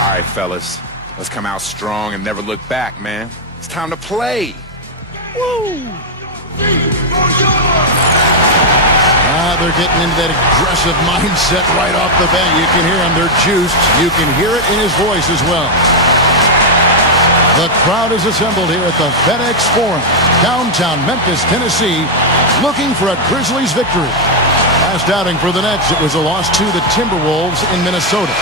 All right, fellas, let's come out strong and never look back, man. It's time to play. Woo! They're getting into that aggressive mindset right off the bat. You can hear them. They're juiced. You can hear it in his voice as well. The crowd is assembled here at the FedEx Forum, downtown Memphis, Tennessee, looking for a Grizzlies victory. Last outing for the Nets, it was a loss to the Timberwolves in Minnesota.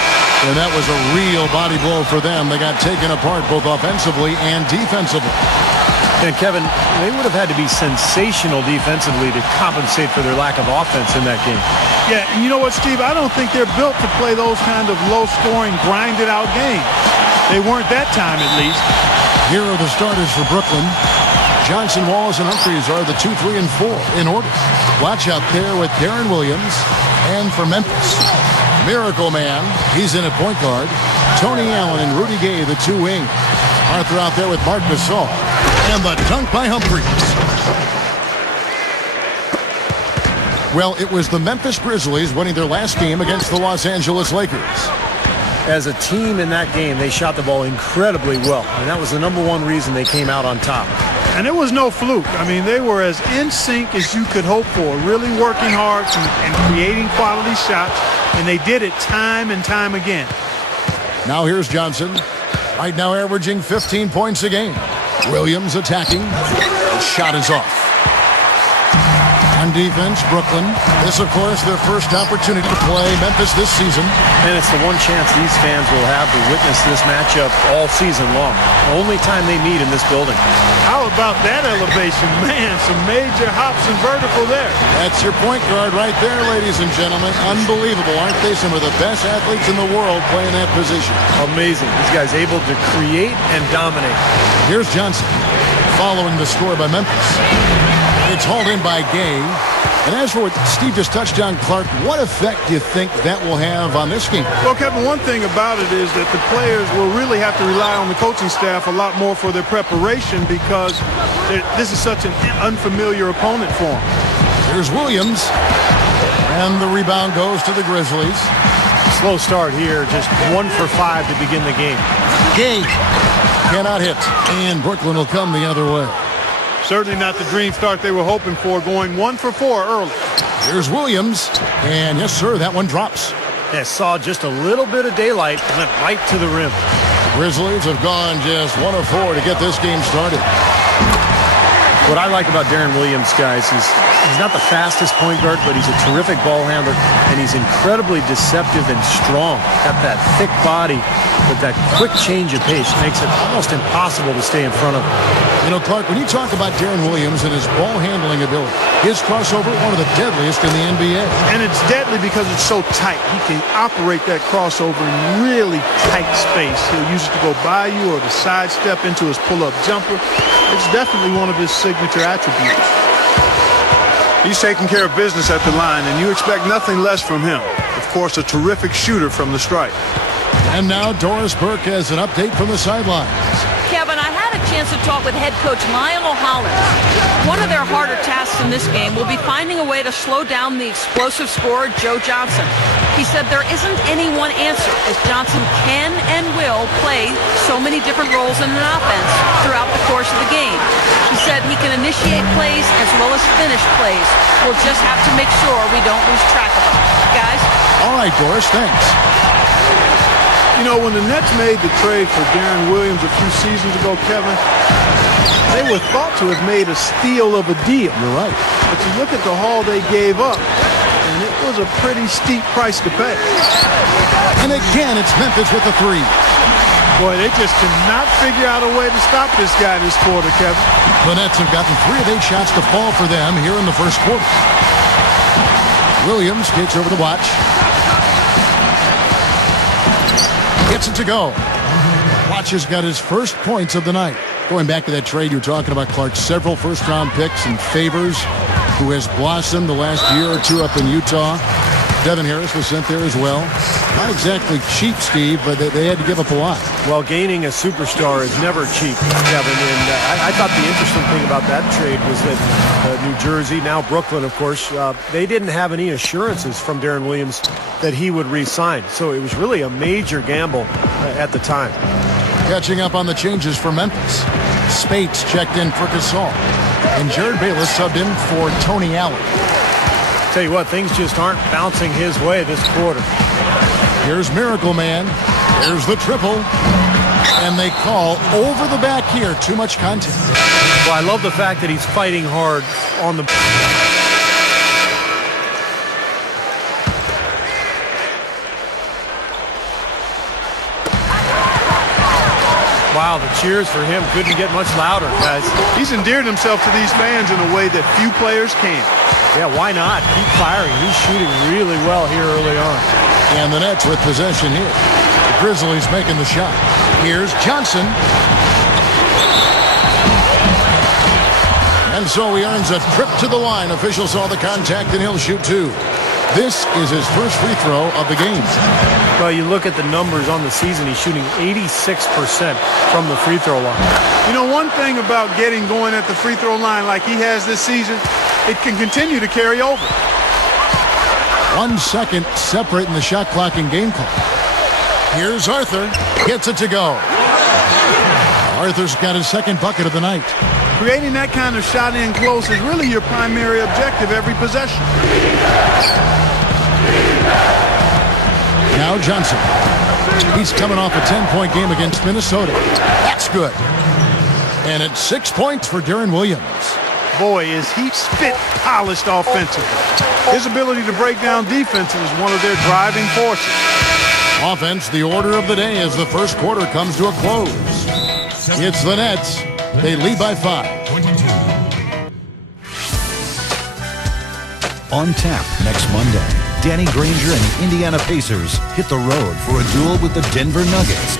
And that was a real body blow for them. They got taken apart both offensively and defensively. And Kevin, they would have had to be sensational defensively to compensate for their lack of offense in that game. Yeah, and you know what, Steve? I don't think they're built to play those kind of low-scoring, grinded-out games. They weren't that time, at least. Here are the starters for Brooklyn. Johnson, Wallace, and Humphries are the 2, 3, and 4 in order. Watch out there with Darren Williams. And for Memphis, Miracle Man, he's in at point guard. Tony Allen and Rudy Gay, the 2 wing. Arthur out there with Marc Gasol. And the dunk by Humphries. Well, it was the Memphis Grizzlies winning their last game against the Los Angeles Lakers. As a team in that game, they shot the ball incredibly well. And that was the #1 reason they came out on top. And it was no fluke. I mean, they were as in sync as you could hope for, really working hard and creating quality shots, and they did it time and time again. Now here's Johnson, right now averaging 15 points a game. Williams attacking. The shot is off. On defense, Brooklyn. This, of course, their first opportunity to play Memphis this season. And it's the one chance these fans will have to witness this matchup all season long. The only time they meet in this building. How about that elevation? Man, some major hops and vertical there. That's your point guard right there, ladies and gentlemen. Unbelievable, aren't they? Some of the best athletes in the world playing that position. Amazing. This guy's able to create and dominate. Here's Johnson following the score by Memphis. It's hauled in by Gay. And as for what Steve just touched on, Clark, what effect do you think that will have on this game? Well, Kevin, one thing about it is that the players will really have to rely on the coaching staff a lot more for their preparation because this is such an unfamiliar opponent for them. Here's Williams. And the rebound goes to the Grizzlies. Slow start here, just 1 for 5 to begin the game. Gay cannot hit. And Brooklyn will come the other way. Certainly not the dream start they were hoping for, going 1 for 4 early. Here's Williams. And yes, sir, that one drops. Yeah, saw just a little bit of daylight, went right to the rim. Grizzlies have gone just 1 of 4 to get this game started. What I like about Darren Williams, guys, is he's not the fastest point guard, but he's a terrific ball handler, and he's incredibly deceptive and strong. Got that thick body, but that quick change of pace makes it almost impossible to stay in front of him. You know, Clark, when you talk about Darren Williams and his ball handling ability, his crossover, one of the deadliest in the NBA. And it's deadly because it's so tight. He can operate that crossover in really tight space. He'll use it to go by you or to sidestep into his pull-up jumper. It's definitely one of his signature attributes. He's taking care of business at the line, and you expect nothing less from him. Of course, a terrific shooter from the stripe. And now Doris Burke has an update from the sidelines. Kevin, I had a chance to talk with head coach Lionel Hollins. One of their harder tasks in this game will be finding a way to slow down the explosive scorer, Joe Johnson. He said there isn't any one answer, as Johnson can and will play so many different roles in an offense throughout the course of the game. He said he can initiate plays as well as finish plays. We'll just have to make sure we don't lose track of them. Guys? All right, Doris, thanks. You know, when the Nets made the trade for Darren Williams a few seasons ago, Kevin, they were thought to have made a steal of a deal. You're right. But you look at the haul they gave up, and it was a pretty steep price to pay. And again, it's Memphis with the 3. Boy, they just cannot figure out a way to stop this guy this quarter, Kevin. The Nets have gotten 3 of 8 shots to fall for them here in the first quarter. Williams gets over the watch. Gets it to go. Watch has got his first points of the night. Going back to that trade you were talking about, Clark, several first-round picks and Favors, who has blossomed the last year or two up in Utah. Devin Harris was sent there as well. Not exactly cheap, Steve, but they had to give up a lot. Well, gaining a superstar is never cheap, Kevin. And I thought the interesting thing about that trade was that New Jersey, now Brooklyn, of course, they didn't have any assurances from Deron Williams that he would re-sign. So it was really a major gamble at the time. Catching up on the changes for Memphis. Spates checked in for Gasol. And Jared Bayless subbed in for Tony Allen. Tell you what, things just aren't bouncing his way this quarter. Here's Miracle Man. There's the triple. And they call over the back here. Too much contact. Well, I love the fact that he's fighting hard on the... Wow, the cheers for him couldn't get much louder, guys. He's endeared himself to these fans in a way that few players can. Yeah, why not? Keep firing. He's shooting really well here early on. And the Nets with possession here. The Grizzlies making the shot. Here's Johnson. And so he earns a trip to the line. Officials saw the contact and he'll shoot two. This is his first free throw of the game. Well, you look at the numbers on the season, he's shooting 86% from the free throw line. You know, one thing about getting going at the free throw line like he has this season, it can continue to carry over. 1 second separating the shot clock and game clock. Here's Arthur. Gets it to go. Arthur's got his second bucket of the night. Creating that kind of shot in close is really your primary objective every possession. Now Johnson. He's coming off a 10-point game against Minnesota. That's good. And it's 6 points for Deron Williams. Boy, is he spit polished offensively. His ability to break down defenses is one of their driving forces. Offense, the order of the day as the first quarter comes to a close. It's the Nets. They lead by 5. On tap next Monday, Danny Granger and the Indiana Pacers hit the road for a duel with the Denver Nuggets.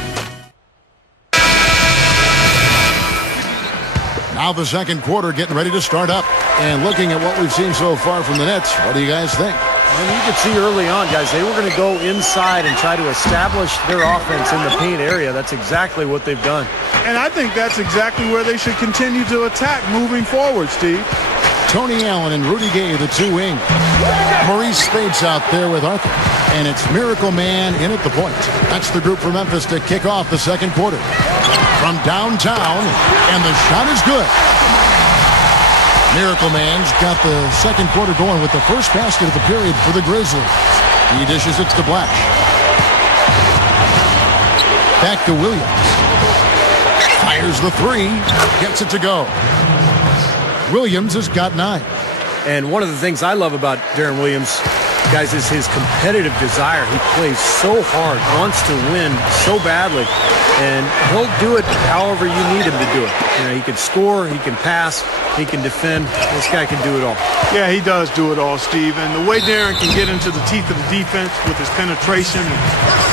Now the second quarter getting ready to start up. And looking at what we've seen so far from the Nets, what do you guys think? Well, you could see early on, guys, they were going to go inside and try to establish their offense in the paint area. That's exactly what they've done. And I think that's exactly where they should continue to attack moving forward, Steve. Tony Allen and Rudy Gay, the two wing. Maurice Spates out there with Arthur. And it's Miracle Man in at the point. That's the group for Memphis to kick off the second quarter. From downtown, and the shot is good. Miracle Man's got the second quarter going with the first basket of the period for the Grizzlies. He dishes it to Black. Back to Williams. Fires the three. Gets it to go. Williams has got 9. And one of the things I love about Deron Williams, guys, is his competitive desire. He plays so hard, wants to win so badly, and he'll do it however you need him to do it. You know, he can score, he can pass, he can defend. This guy can do it all. Yeah, he does do it all, Steve. And the way Deron can get into the teeth of the defense with his penetration and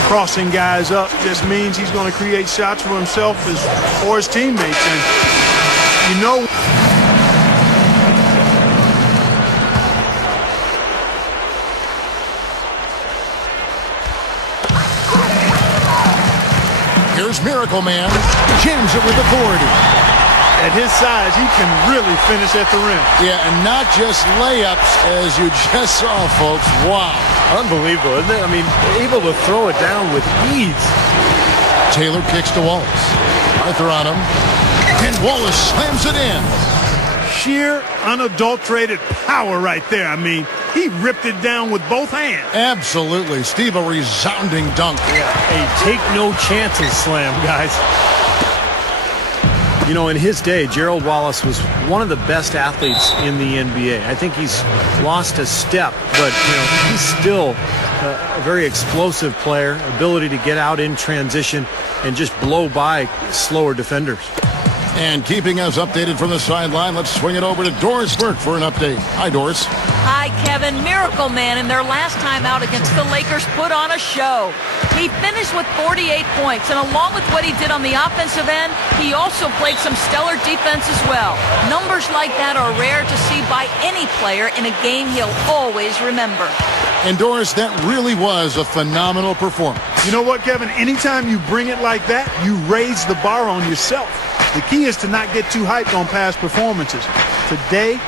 crossing guys up just means he's going to create shots for himself or his teammates. And you know... Here's Miracle Man. Jams it with authority. At his size, he can really finish at the rim. Yeah, and not just layups, as you just saw, folks. Wow. Unbelievable, isn't it? I mean, able to throw it down with ease. Taylor kicks to Wallace. Arthur on him. And Wallace slams it in. Sheer, unadulterated power right there. I mean, he ripped it down with both hands. Absolutely. Steve, a resounding dunk. Yeah, a take no chances slam, guys. You know, in his day, Gerald Wallace was one of the best athletes in the NBA. I think he's lost a step, but you know, he's still a very explosive player, ability to get out in transition and just blow by slower defenders. And keeping us updated from the sideline, let's swing it over to Doris Burke for an update. Hi, Doris. Hi, Kevin. Miracle Man in their last time out against the Lakers put on a show. He finished with 48 points, and along with what he did on the offensive end, he also played some stellar defense as well. Numbers like that are rare to see by any player in a game he'll always remember. And Doris, that really was a phenomenal performance. You know what, Kevin? Anytime you bring it like that, you raise the bar on yourself. The key is to not get too hyped on past performances. Today,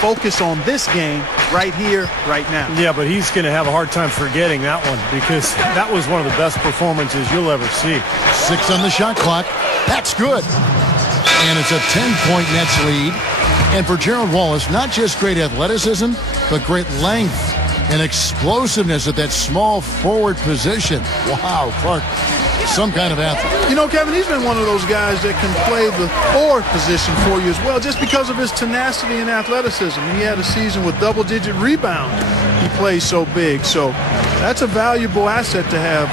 focus on this game right here, right now. Yeah, but he's going to have a hard time forgetting that one because that was one of the best performances you'll ever see. 6 on the shot clock. That's good. And it's a 10-point Nets lead. And for Gerald Wallace, not just great athleticism, but great length and explosiveness at that small forward position. Wow, Clark, some kind of athlete. You know, Kevin, he's been one of those guys that can play the forward position for you as well, just because of his tenacity and athleticism. He had a season with double-digit rebounds. He plays so big. So that's a valuable asset to have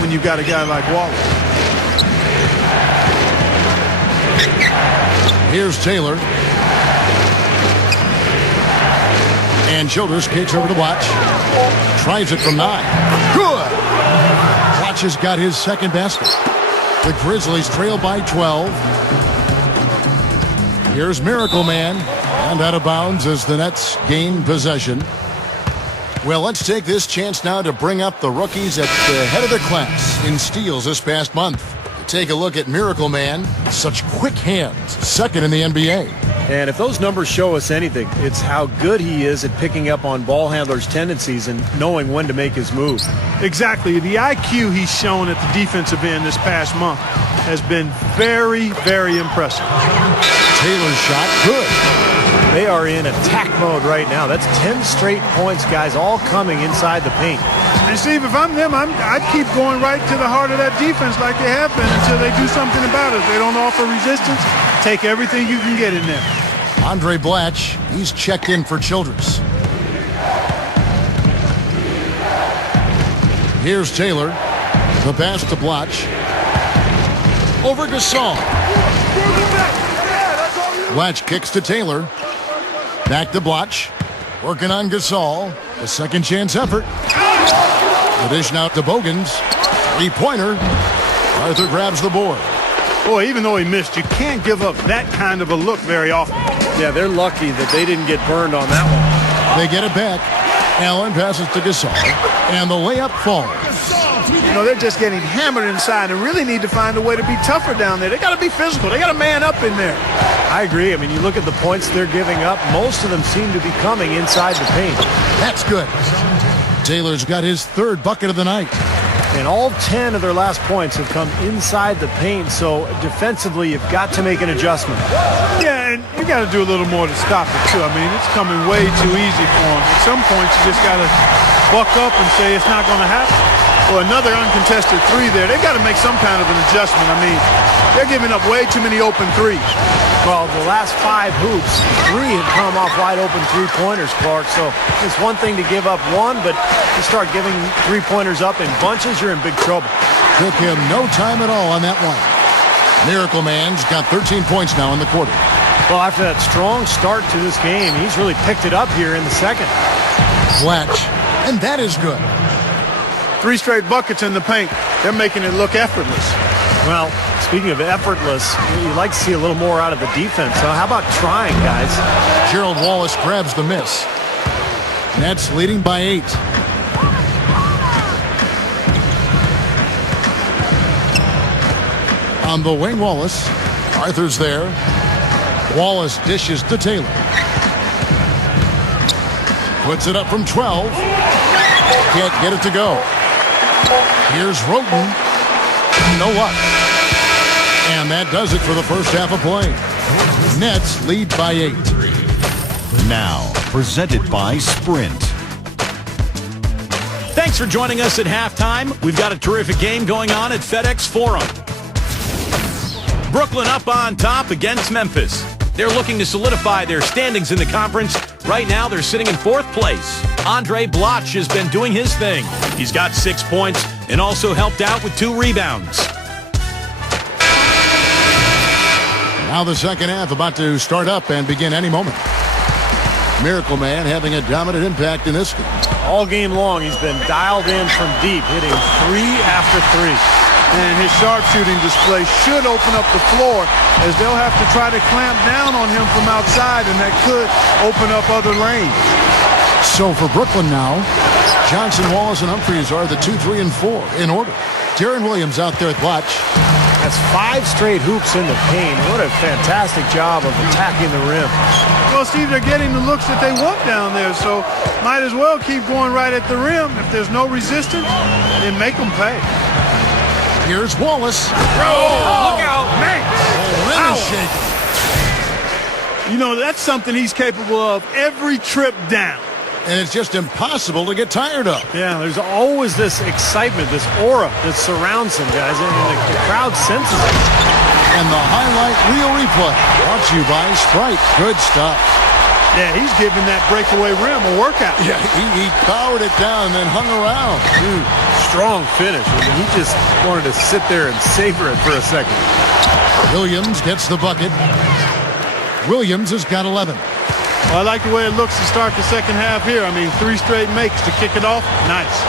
when you've got a guy like Wallace. Here's Taylor. And Childress kicks over to Watch. Tries it from 9. Good! Watch has got his second basket. The Grizzlies trail by 12. Here's Miracle Man. And out of bounds as the Nets gain possession. Well, let's take this chance now to bring up the rookies at the head of their class in steals this past month. Take a look at Miracle Man. Such quick hands. Second in the NBA. And if those numbers show us anything, it's how good he is at picking up on ball handlers' tendencies and knowing when to make his move. Exactly. The IQ he's shown at the defensive end this past month has been very, very impressive. Taylor's shot, good. They are in attack mode right now. That's 10 straight points, guys, all coming inside the paint. And Steve, if I'm them, I'd keep going right to the heart of that defense like they have been until they do something about it. If they don't offer resistance, take everything you can get in there. Andre Blatch, he's checked in for Childress. Here's Taylor. The pass to Blatch. Over Gasol. Blatch kicks to Taylor. Back to Blatch. Working on Gasol. A second chance effort. The dish now to Bogans. 3-pointer. Arthur grabs the board. Boy, even though he missed, you can't give up that kind of a look very often. Yeah, they're lucky that they didn't get burned on that one. They get it back. Allen passes to Gasol. And the layup falls. You know, they're just getting hammered inside and really need to find a way to be tougher down there. They got to be physical. They got to man up in there. I agree. I mean, you look at the points they're giving up. Most of them seem to be coming inside the paint. That's good. Taylor's got his third bucket of the night. And all 10 of their last points have come inside the paint, so defensively you've got to make an adjustment. Yeah, and you got to do a little more to stop it, too. I mean, it's coming way too easy for them. At some points, you just got to buck up and say it's not going to happen. Or another uncontested three there. They've got to make some kind of an adjustment. I mean, they're giving up way too many open threes. Well, the last 5 hoops, 3 have come off wide open three-pointers, Clark. So it's one thing to give up one, but you start giving three-pointers up in bunches, you're in big trouble. Took him no time at all on that one. Miracle Man's got 13 points now in the quarter. Well, after that strong start to this game, he's really picked it up here in the second. Blatch, and that is good. 3 straight buckets in the paint. They're making it look effortless. Well, speaking of effortless, you'd like to see a little more out of the defense. So how about trying, guys? Gerald Wallace grabs the miss. Nets leading by 8. On the wing, Wallace. Arthur's there. Wallace dishes to Taylor. Puts it up from 12. Can't get it to go. Here's Roten. No luck. And that does it for the first half of play. Nets lead by 8. Now, presented by Sprint. Thanks for joining us at halftime. We've got a terrific game going on at FedEx Forum. Brooklyn up on top against Memphis. They're looking to solidify their standings in the conference. Right now, they're sitting in 4th place. Andre Blatch has been doing his thing. He's got 6 points and also helped out with 2 rebounds. Now the second half about to start up and begin any moment. Miracle Man having a dominant impact in this game. All game long, he's been dialed in from deep, hitting 3 after 3. And his sharpshooting display should open up the floor as they'll have to try to clamp down on him from outside, and that could open up other lanes. So for Brooklyn now, Johnson, Wallace, and Humphries are the 2, 3, and 4 in order. Darren Williams out there at Blatch. That's 5 straight hoops in the paint. What a fantastic job of attacking the rim. Well, Steve, they're getting the looks that they want down there, so might as well keep going right at the rim. If there's no resistance, then make them pay. Here's Wallace. Look out, man. Rim is shaking. You know, that's something he's capable of every trip down. And it's just impossible to get tired of. Yeah, there's always this excitement, this aura that surrounds him, guys, and the crowd senses it. And the highlight reel replay brought to you by Sprite. Good stuff. Yeah, he's giving that breakaway rim a workout. Yeah, he powered it down and then hung around. Dude, strong finish. I mean, he just wanted to sit there and savor it for a second. Williams gets the bucket. Williams has got 11. Well, I like the way it looks to start the second half here. I mean, 3 straight makes to kick it off. Nice.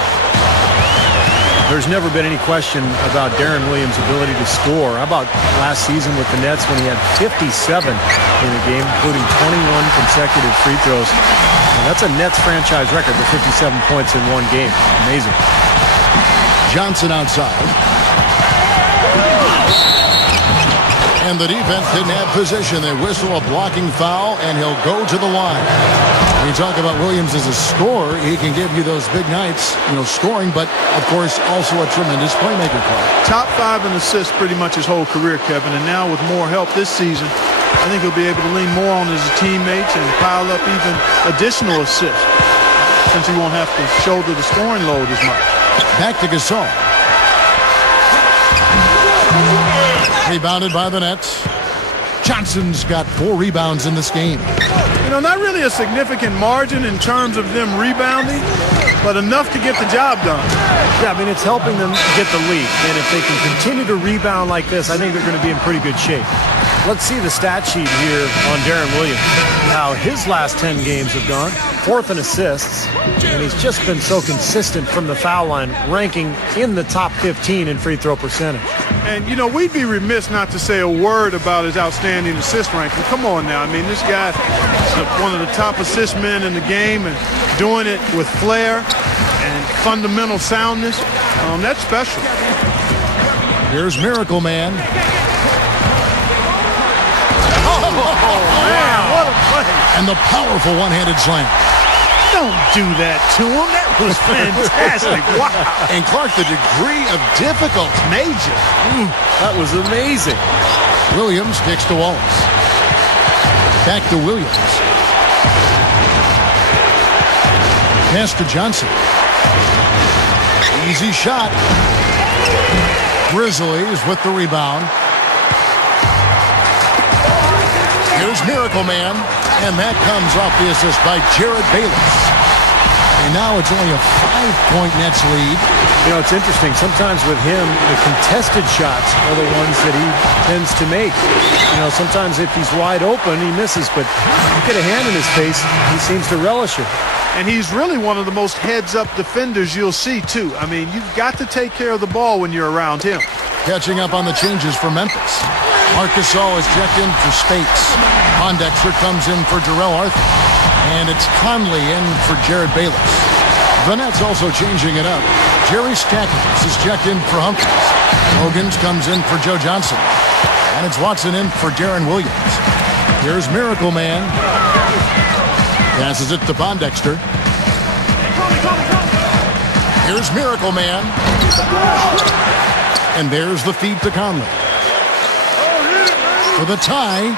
There's never been any question about Darren Williams' ability to score. How about last season with the Nets when he had 57 in a game, including 21 consecutive free throws? And that's a Nets franchise record with 57 points in one game. Amazing. Johnson outside. And the defense didn't have position. They whistle a blocking foul, and he'll go to the line. When you talk about Williams as a scorer, he can give you those big nights, scoring, but, of course, also a tremendous playmaker. Top 5 in assists pretty much his whole career, Kevin, and now with more help this season, I think he'll be able to lean more on his teammates and pile up even additional assists since he won't have to shoulder the scoring load as much. Back to Gasol. Rebounded by the Nets. Johnson's got 4 rebounds in this game. Not really a significant margin in terms of them rebounding, but enough to get the job done. Yeah, I mean, it's helping them get the lead. And if they can continue to rebound like this, I think they're going to be in pretty good shape. Let's see the stat sheet here on Darren Williams. How his last 10 games have gone. 4th in assists. And he's just been so consistent from the foul line, ranking in the top 15 in free throw percentage. And, we'd be remiss not to say a word about his outstanding assist ranking. Come on now. I mean, this guy is one of the top assist men in the game and doing it with flair and fundamental soundness. That's special. Here's Miracle Man. Oh, man, what a play. And the powerful one-handed slam. Don't do that to him. That was fantastic. Wow. And Clark, the degree of difficulty. Major. That was amazing. Williams kicks to Wallace. Back to Williams. Pass to Johnson. Easy shot. Grizzlies with the rebound. Here's Miracle Man, and that comes off the assist by Jared Bayless. And now it's only a 5-point Nets lead. It's interesting. Sometimes with him, the contested shots are the ones that he tends to make. Sometimes if he's wide open, he misses, but you get a hand in his face, he seems to relish it. And he's really one of the most heads-up defenders you'll see, too. I mean, you've got to take care of the ball when you're around him. Catching up on the changes for Memphis. Marcus Gasol is checked in for Spates. Pondexter comes in for Jarrell Arthur. And it's Conley in for Jared Bayless. The Nets also changing it up. Jerry Stackhouse is checked in for Humphries. Hogan's comes in for Joe Johnson. And it's Watson in for Darren Williams. Here's Miracle Man. Passes it to Pondexter. Here's Miracle Man. And there's the feed to Conley. For the tie,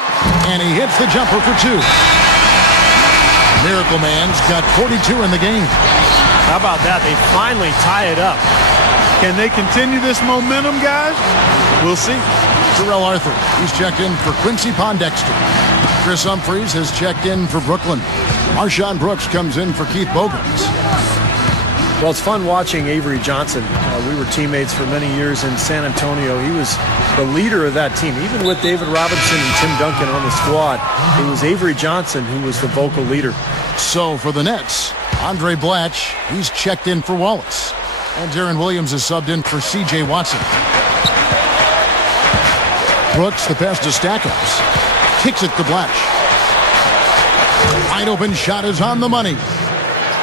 and he hits the jumper for 2. Miracle Man's got 42 in the game. How about that? They finally tie it up. Can they continue this momentum, guys? We'll see. Jarrell Arthur, he's checked in for Quincy Pondexter. Chris Humphries has checked in for Brooklyn. Marshawn Brooks comes in for Keith Bogans. Well, it's fun watching Avery Johnson. We were teammates for many years in San Antonio. He was the leader of that team. Even with David Robinson and Tim Duncan on the squad, it was Avery Johnson who was the vocal leader. So for the Nets, Andre Blatch, he's checked in for Wallace. And Darren Williams is subbed in for C.J. Watson. Brooks, the pass to Stackhouse. Kicks it to Blatch. Wide open shot is on the money.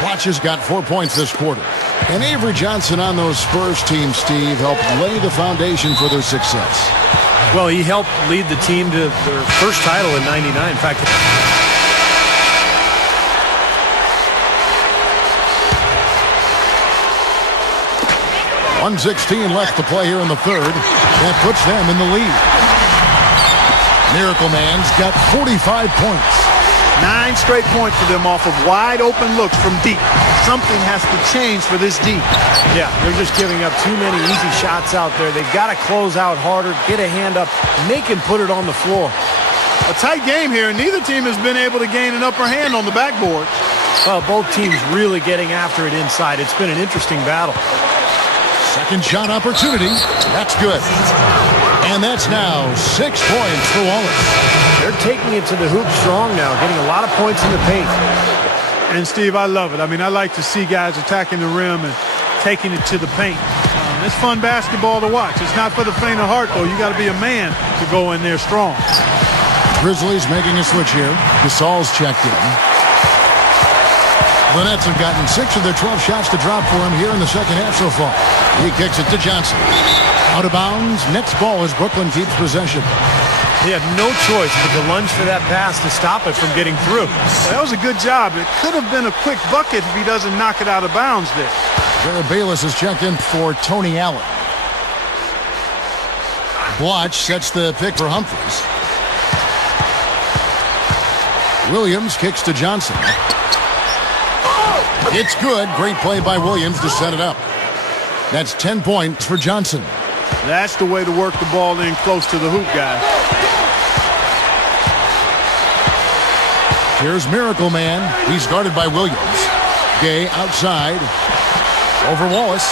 Blotch has got 4 points this quarter. And Avery Johnson on those Spurs teams, Steve, helped lay the foundation for their success. Well, he helped lead the team to their first title in '99. In fact, 1:16 left to play here in the third. That puts them in the lead. Miracle Man's got 45 points. 9 straight points for them off of wide open looks from deep. Something has to change for this deep. yeah, they're just giving up too many easy shots out there. They've got to close out harder, get a hand up, make him put it on the floor. A tight game here, and neither team has been able to gain an upper hand on the backboard. Well, both teams really getting after it inside. It's been an interesting battle. Second shot opportunity. That's good. And that's now 6 points for Wallace. They're taking it to the hoop strong now, getting a lot of points in the paint. And, Steve, I love it. I mean, I like to see guys attacking the rim and taking it to the paint. It's fun basketball to watch. It's not for the faint of heart, though. You got to be a man to go in there strong. Grizzlies making a switch here. Gasol's checked in. The Nets have gotten 6 of their 12 shots to drop for him here in the second half so far. He kicks it to Johnson. Out of bounds. Nets ball as Brooklyn keeps possession. He had no choice but to lunge for that pass to stop it from getting through. Well, that was a good job. It could have been a quick bucket if he doesn't knock it out of bounds there. Jared Bayless is checked in for Tony Allen. Blotch sets the pick for Humphries. Williams kicks to Johnson. It's good. Great play by Williams to set it up. That's 10 points for Johnson. That's the way to work the ball in close to the hoop, guys. Here's Miracle Man. He's guarded by Williams. Gay outside. Over Wallace.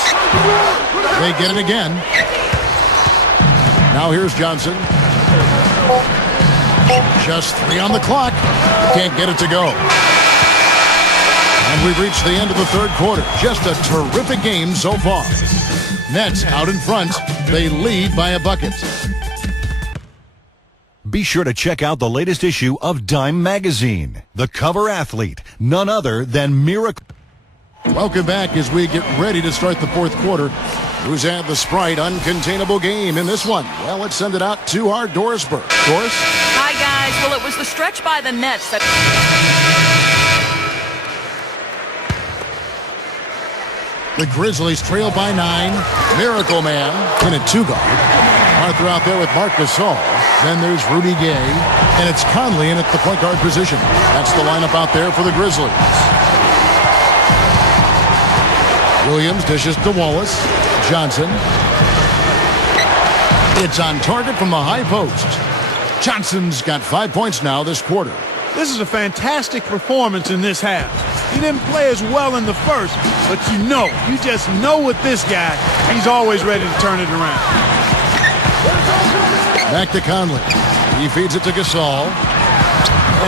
They get it again. Now here's Johnson. Just 3 on the clock. Can't get it to go. And we've reached the end of the third quarter. Just a terrific game so far. Nets out in front. They lead by a bucket. Be sure to check out the latest issue of Dime Magazine. The cover athlete, none other than Miracle. Welcome back as we get ready to start the fourth quarter. Who's had the Sprite uncontainable game in this one? Well, let's send it out to our Dorisburg. Doris? Hi, guys. Well, it was the stretch by the Nets that... The Grizzlies trail by 9. Miracle Man in a 2-guard. Arthur out there with Marc Gasol. Then there's Rudy Gay. And it's Conley in at the point guard position. That's the lineup out there for the Grizzlies. Williams dishes to Wallace. Johnson. It's on target from the high post. Johnson's got 5 points now this quarter. This is a fantastic performance in this half. He didn't play as well in the first, but you just know with this guy, he's always ready to turn it around. Back to Conley. He feeds it to Gasol.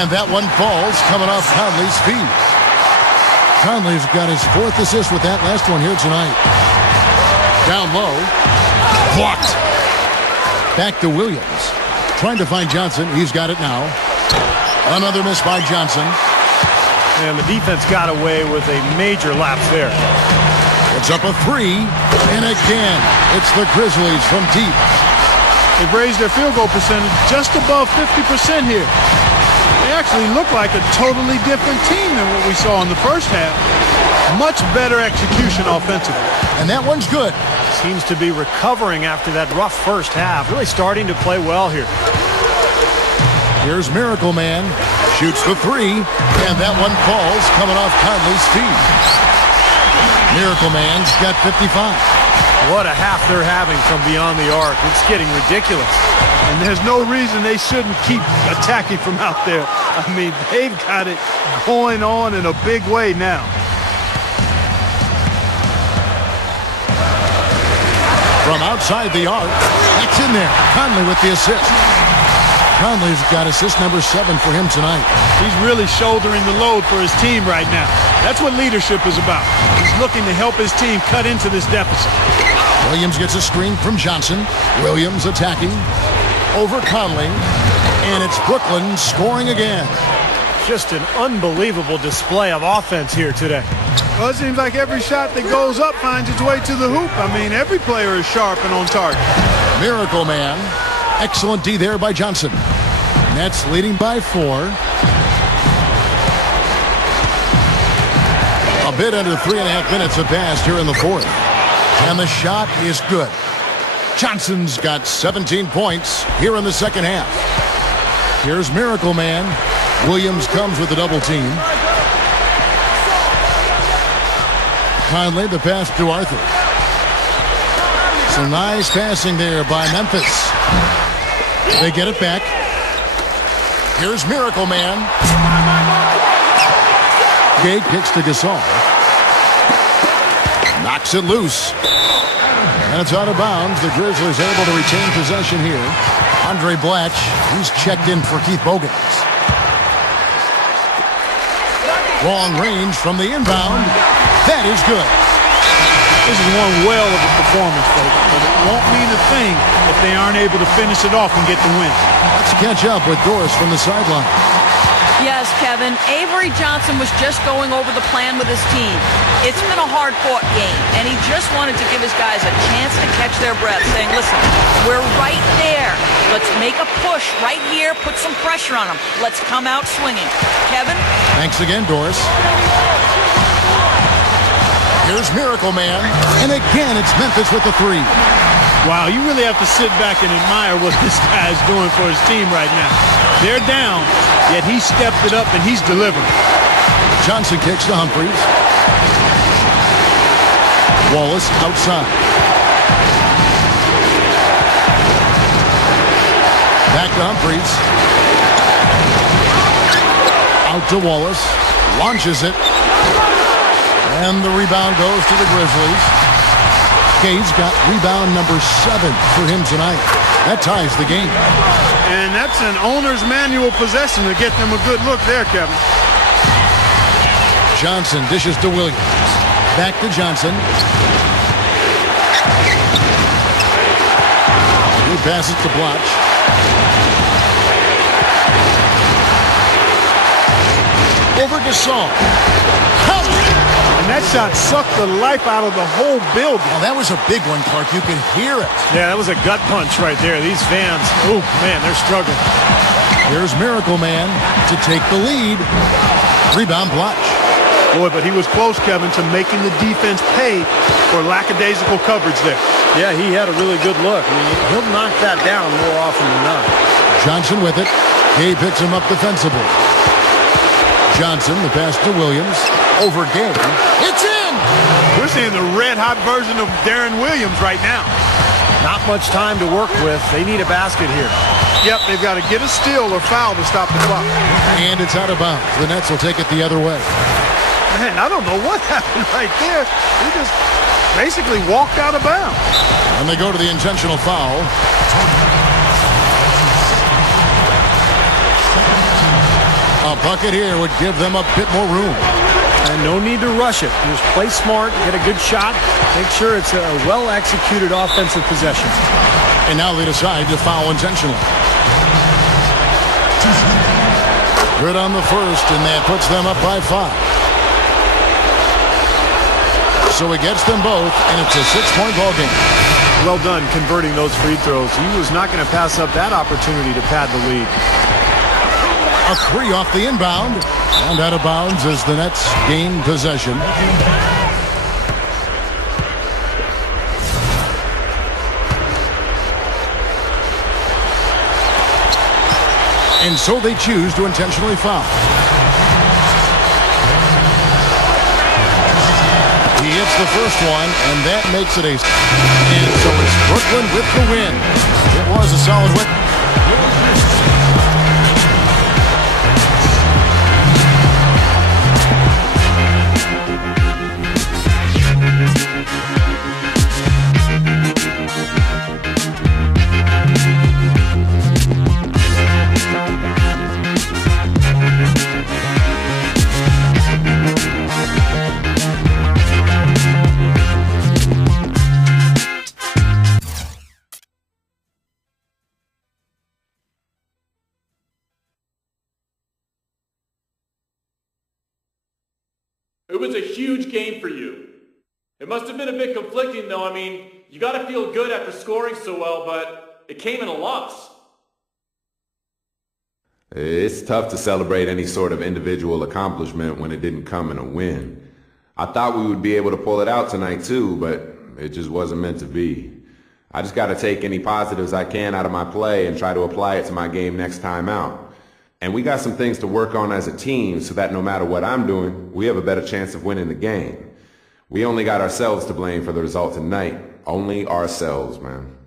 And that one falls coming off Conley's feet. Conley's got his 4th assist with that last one here tonight. Down low. Blocked. Back to Williams. Trying to find Johnson. He's got it now. Another miss by Johnson. And the defense got away with a major lapse there. It's up a 3. And again, it's the Grizzlies from deep. They've raised their field goal percentage just above 50% here. They actually look like a totally different team than what we saw in the first half. Much better execution offensively. And that one's good. Seems to be recovering after that rough first half. Really starting to play well here. Here's Miracle Man. Shoots the 3. And that one falls coming off Conley's feet. Miracle Man's got 55. What a half they're having from beyond the arc. It's getting ridiculous. And there's no reason they shouldn't keep attacking from out there. I mean, they've got it going on in a big way now. From outside the arc, that's in there. Conley with the assist. Conley's got assist number 7 for him tonight. He's really shouldering the load for his team right now. That's what leadership is about. He's looking to help his team cut into this deficit. Williams gets a screen from Johnson. Williams attacking over Conley. And it's Brooklyn scoring again. Just an unbelievable display of offense here today. Well, it seems like every shot that goes up finds its way to the hoop. I mean, every player is sharp and on target. Miracle Man. Excellent D there by Johnson. Nets leading by 4. A bit under 3.5 minutes have passed here in the fourth. And the shot is good. Johnson's got 17 points here in the second half. Here's Miracle Man. Williams comes with the double team. Conley, the pass to Arthur. Some nice passing there by Memphis. They get it back. Here's Miracle Man. Gay kicks to Gasol. Knocks it loose. And it's out of bounds. The Grizzlies able to retain possession here. Andre Blatch, he's checked in for Keith Bogans. Long range from the inbound. That is good. This is one well of a performance, folks, but it won't mean a thing if they aren't able to finish it off and get the win. Let's catch up with Doris from the sideline. Yes, Kevin. Avery Johnson was just going over the plan with his team. It's been a hard-fought game, and he just wanted to give his guys a chance to catch their breath, saying, listen, we're right there. Let's make a push right here, put some pressure on them. Let's come out swinging. Kevin? Thanks again, Doris. Here's Miracle Man, and again it's Memphis with the 3. Wow, you really have to sit back and admire what this guy is doing for his team right now. They're down, yet he stepped it up and he's delivering. Johnson kicks to Humphries. Wallace outside. Back to Humphries. Out to Wallace. Launches it. And the rebound goes to the Grizzlies. Gay's got rebound number 7 for him tonight. That ties the game. And that's an owner's manual possession to get them a good look there, Kevin. Johnson dishes to Williams. Back to Johnson. He passes to Blatch. Over to Gasol. And that shot sucked the life out of the whole building. Oh, that was a big one, Clark. You can hear it. Yeah, that was a gut punch right there. These fans, oh, man, they're struggling. Here's Miracle Man to take the lead. Rebound Blatch. Boy, but he was close, Kevin, to making the defense pay for lackadaisical coverage there. Yeah, he had a really good look. I mean, he'll knock that down more often than not. Johnson with it. Gay picks him up defensively. Johnson, the pass to Williams. Over Gay. It's in! We're seeing the red-hot version of Darren Williams right now. Not much time to work with. They need a basket here. Yep, they've got to get a steal or foul to stop the clock. And it's out of bounds. The Nets will take it the other way. Man, I don't know what happened right there. He just basically walked out of bounds. And they go to the intentional foul. A bucket here would give them a bit more room. And no need to rush it. Just play smart, get a good shot, make sure it's a well-executed offensive possession. And now they decide to foul intentionally. Good on the first, and that puts them up by 5. So he gets them both, and it's a 6-point ball game. Well done converting those free throws. He was not going to pass up that opportunity to pad the lead. A 3 off the inbound, and out of bounds as the Nets gain possession. And so they choose to intentionally foul. He hits the first one, and that makes it a... And so it's Brooklyn with the win. It was a solid win. It was a huge game for you. It must have been a bit conflicting, though. I mean, you got to feel good after scoring so well, but it came in a loss. It's tough to celebrate any sort of individual accomplishment when it didn't come in a win. I thought we would be able to pull it out tonight too, but it just wasn't meant to be. I just got to take any positives I can out of my play and try to apply it to my game next time out. And we got some things to work on as a team so that no matter what I'm doing, we have a better chance of winning the game. We only got ourselves to blame for the result tonight. Only ourselves, man.